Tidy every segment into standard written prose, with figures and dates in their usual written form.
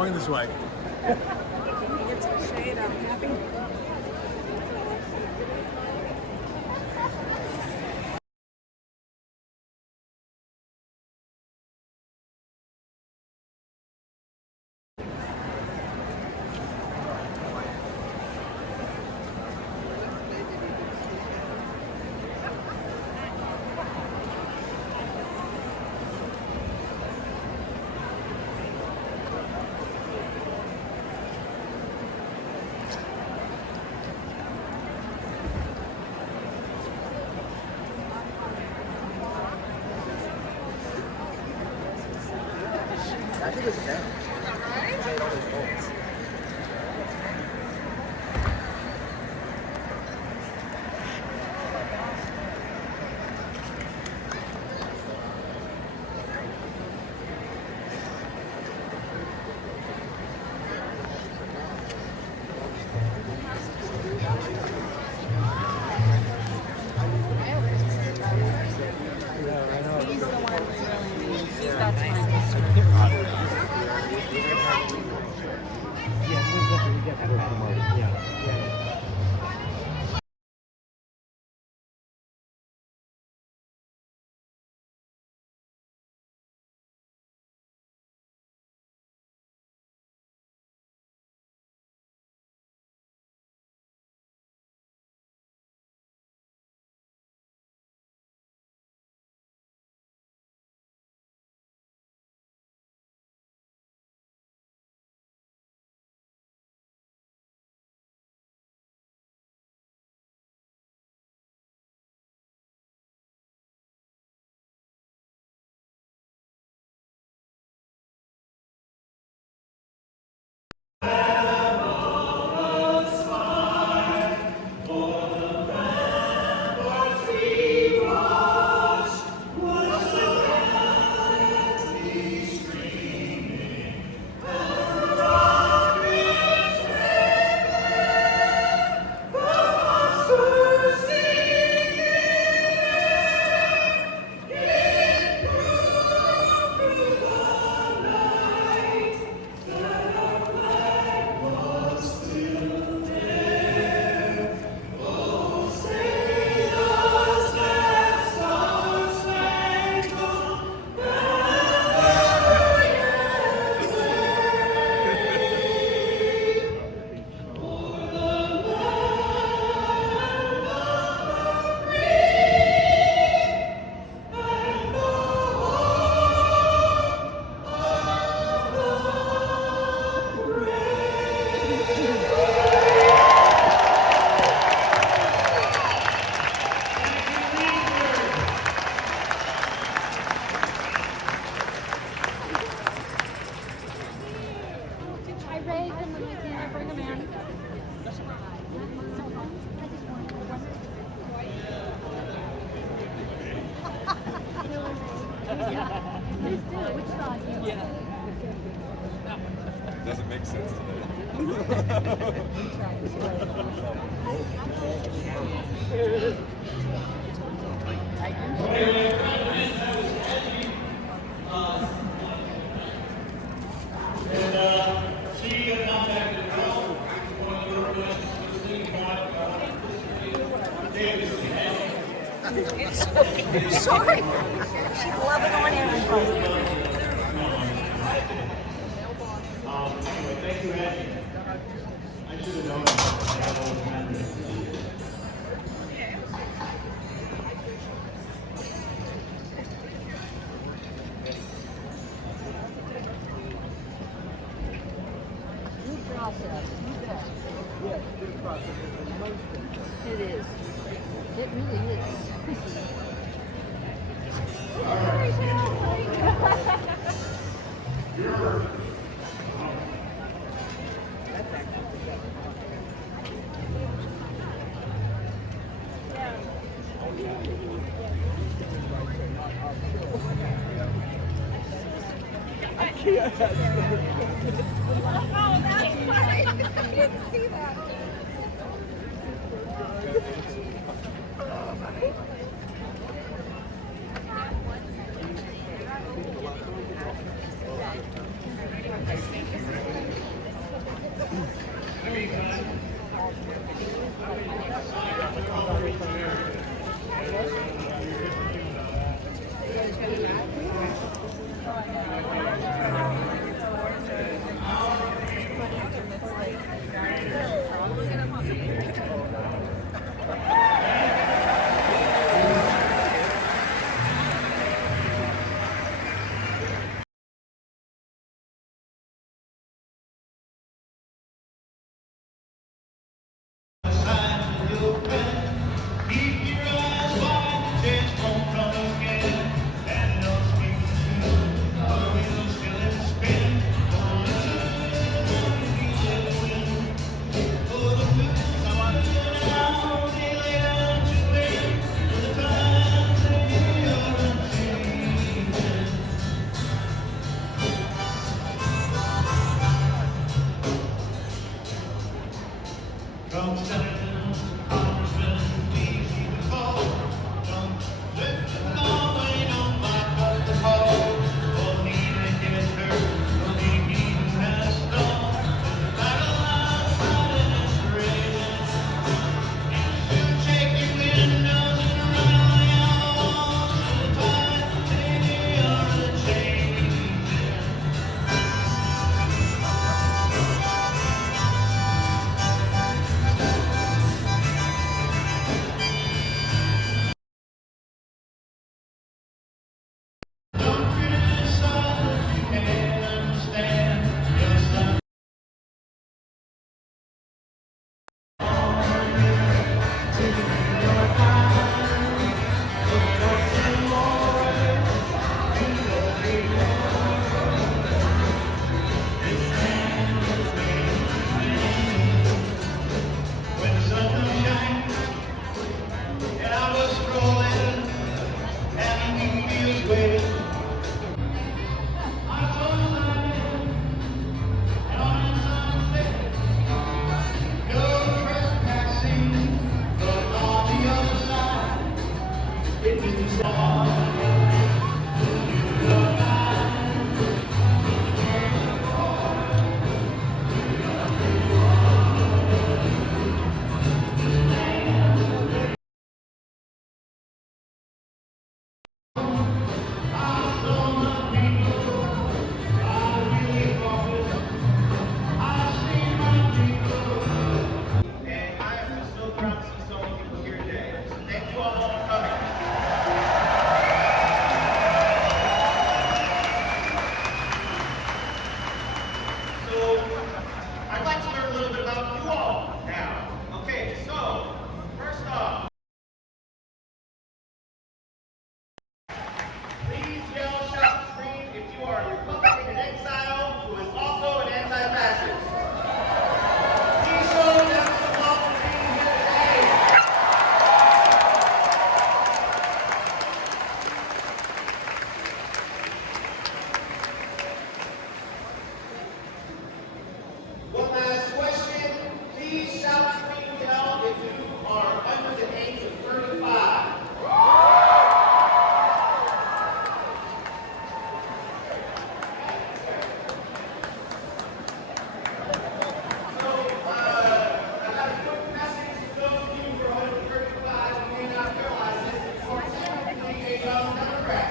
going this way. Get some shade, I'm happy. I think it's them. They made all those bolts. He's the one that's really, that's my Doesn't make sense today. Sorry. She's loving on everybody. Thank you, Angie. I should have known that. Good process. Yes, good process. It is. It really is. Yeah. Oh, that's funny. I didn't see that. And I am just so proud to see so many people here today. So thank you all for coming. So I'd like to learn a little bit about you all now. Okay, so first off, please yell, shout, scream if you are a Republican in exile who is also an anti-fascist. Please show them some love for being here today. One last question. Please shout, scream, yell if you are under the age of 35. I got a quick message to those of you who are under 35 who may not realize this. You are technically a young Democrat.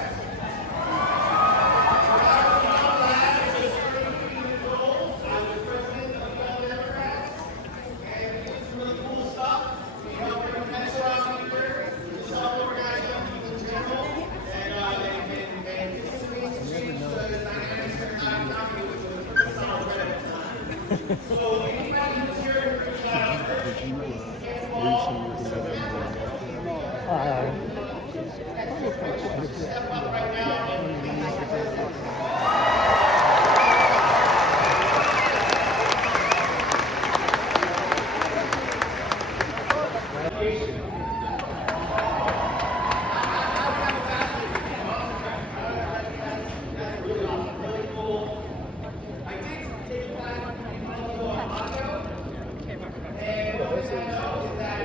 When I was a young lad, I was 33 years old. I was president of the Young Democrats. And we did some really cool stuff. We helped bring peace around here. We just helped organize young people in general. And this is ways to change the dynamics of our economy, which was pretty solid right at the time. So anybody who's here to reach out, please get involved. Step up right now and please. That's really awesome, really cool. I did take a class on audio, and one thing I know is that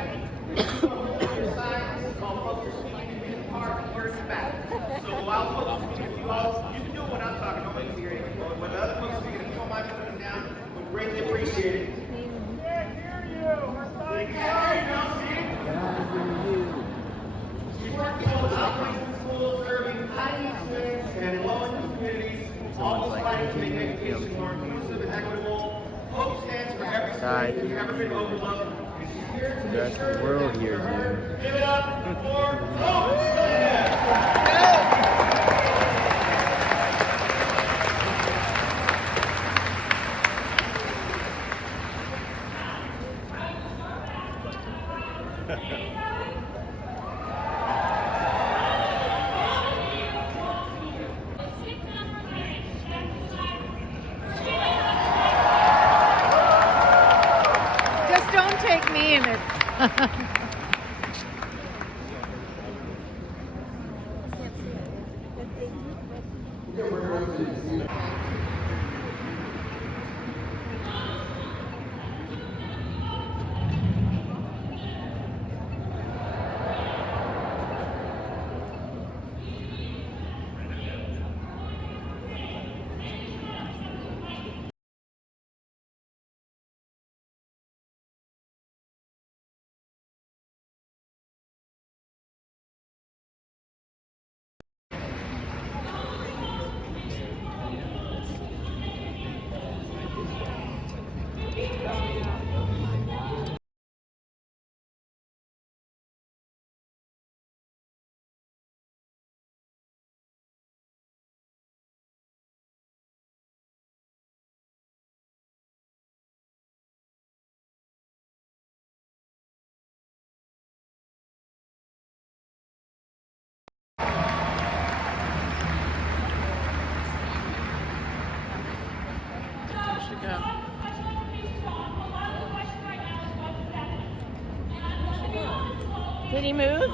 if you are holding your signs while folks are speaking in the park, you're in the back. So while folks are speaking, you can do it when I'm talking, nobody can hear anything. But when the other folks are speaking, if you don't mind putting them down, we'd greatly appreciate it. side here. The rest of the world here, dude. Give it up for Coach. Just don't take me in it. Did he move?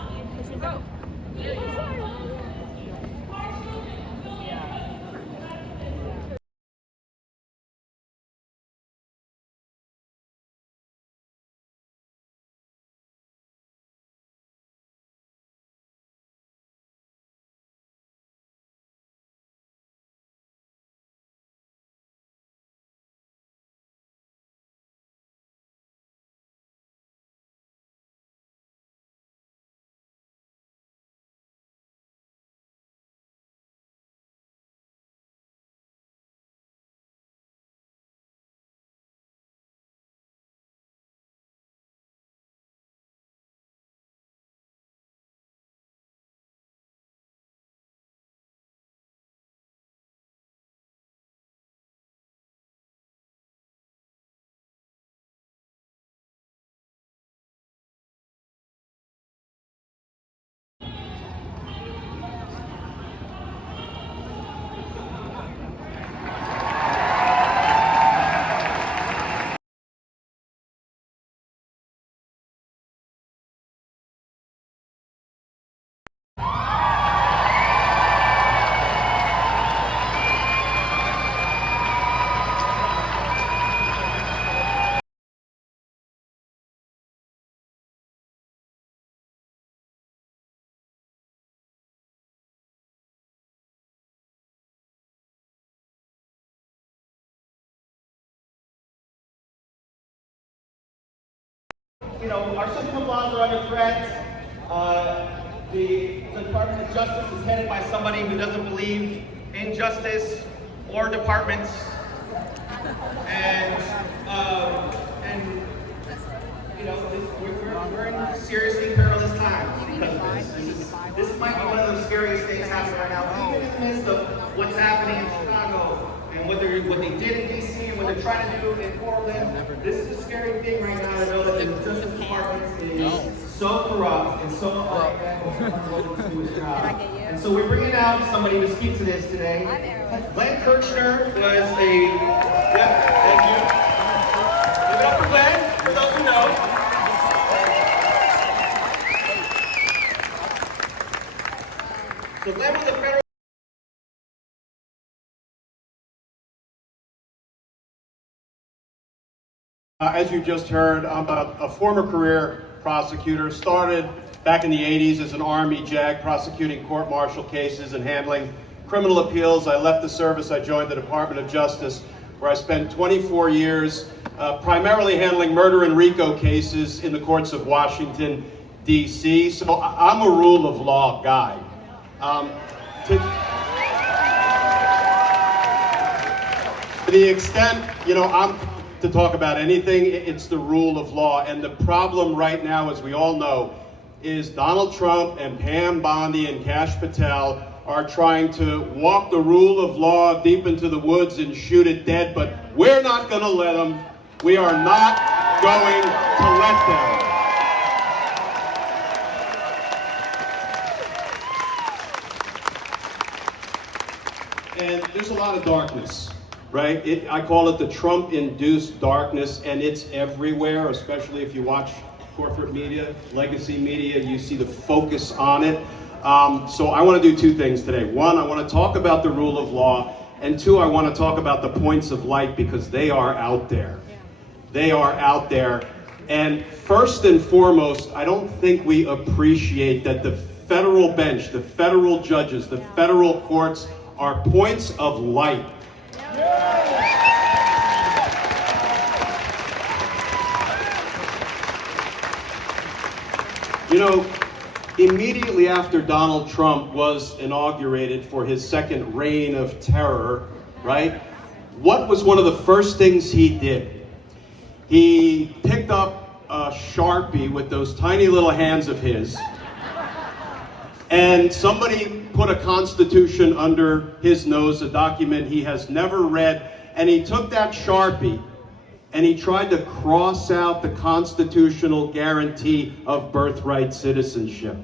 You know, our system of laws are under threat. The Department of Justice is headed by somebody who doesn't believe in justice or departments. And you know, we're in seriously perilous times because of this. This might be one of the scariest things happening right now, even in the midst of what's happening in Chicago and what they did in D.C. and what they're trying to do in Portland. This is a scary thing right now to know that the Justice Department is so corrupt and so unable to do its job. And so we're bringing out somebody to speak to this today. Glenn Kirchner was thank you. Give it up for Glenn, for those who know. So Glenn was a federal as you just heard, I'm a former career prosecutor. Started back in the 80s as an Army JAG prosecuting court-martial cases and handling criminal appeals. I left the service. I joined the Department of Justice, where I spent 24 years primarily handling murder and RICO cases in the courts of Washington, D.C. So I'm a rule of law guy. To the extent, you know, I'm to talk about anything, it's the rule of law. And the problem right now, as we all know, is Donald Trump and Pam Bondi and Kash Patel are trying to walk the rule of law deep into the woods and shoot it dead, but we're not going to let them. We are not going to let them. And there's a lot of darkness, right? I call it the Trump-induced darkness, and it's everywhere, especially if you watch corporate media, legacy media, you see the focus on it. So I want to do two things today. One, I want to talk about the rule of law, and two, I want to talk about the points of light because they are out there. They are out there. And first and foremost, I don't think we appreciate that the federal bench, the federal judges, the federal courts are points of light. You know, immediately after Donald Trump was inaugurated for his second reign of terror, right? What was one of the first things he did? He picked up a Sharpie with those tiny little hands of his, and somebody put a constitution under his nose, a document he has never read, and he took that Sharpie and he tried to cross out the constitutional guarantee of birthright citizenship.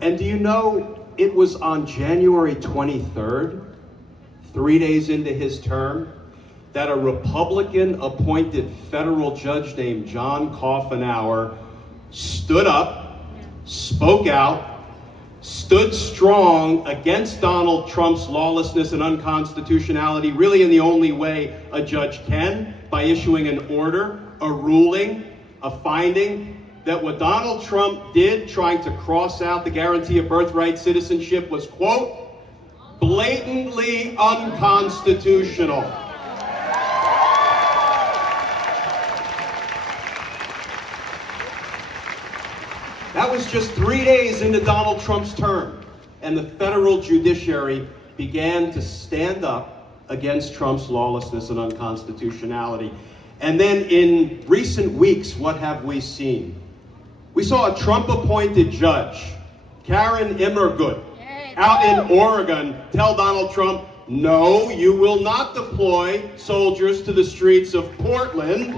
And do you know, it was on January 23rd, 3 days into his term, that a Republican-appointed federal judge named John Coffenauer stood up, spoke out, stood strong against Donald Trump's lawlessness and unconstitutionality, really in the only way a judge can, by issuing an order, a ruling, a finding, that what Donald Trump did, trying to cross out the guarantee of birthright citizenship, was, quote, blatantly unconstitutional. That was just 3 days into Donald Trump's term, and the federal judiciary began to stand up against Trump's lawlessness and unconstitutionality. And then in recent weeks, what have we seen? We saw a Trump-appointed judge, Karen Immergut, out in Oregon, tell Donald Trump, no, you will not deploy soldiers to the streets of Portland.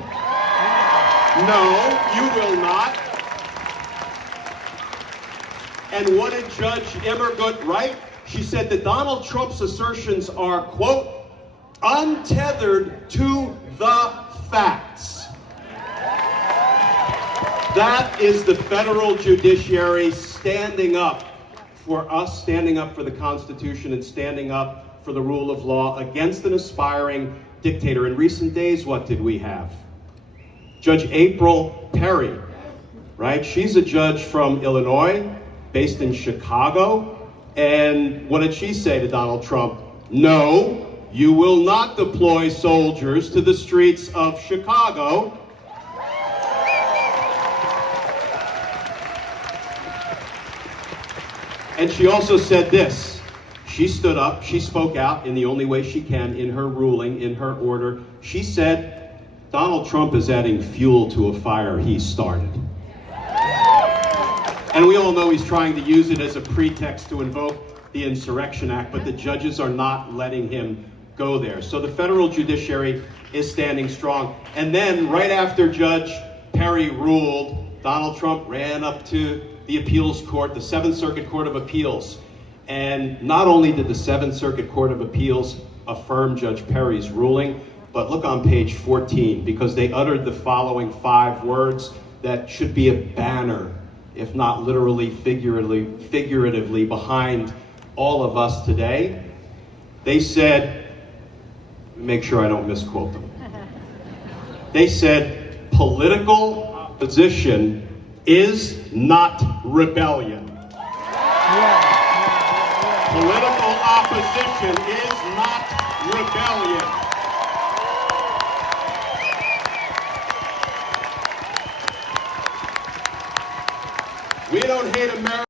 No, you will not. And what did Judge Immergut write? She said that Donald Trump's assertions are, quote, untethered to the facts. That is the federal judiciary standing up for us, standing up for the Constitution, and standing up for the rule of law against an aspiring dictator. In recent days, what did we have? Judge April Perry, right? She's a judge from Illinois, based in Chicago. And what did she say to Donald Trump? No, you will not deploy soldiers to the streets of Chicago. And she also said this. She stood up, she spoke out in the only way she can in her ruling, in her order. She said, Donald Trump is adding fuel to a fire he started. And we all know he's trying to use it as a pretext to invoke the Insurrection Act, but the judges are not letting him go there. So the federal judiciary is standing strong. And then right after Judge Perry ruled, Donald Trump ran up to the appeals court, the Seventh Circuit Court of Appeals. And not only did the Seventh Circuit Court of Appeals affirm Judge Perry's ruling, but look on page 14, because they uttered the following 5 words that should be a banner, if not literally, figuratively behind all of us today. They said, make sure I don't misquote them. They said, political opposition is not rebellion. Political opposition is not rebellion. We don't hate America.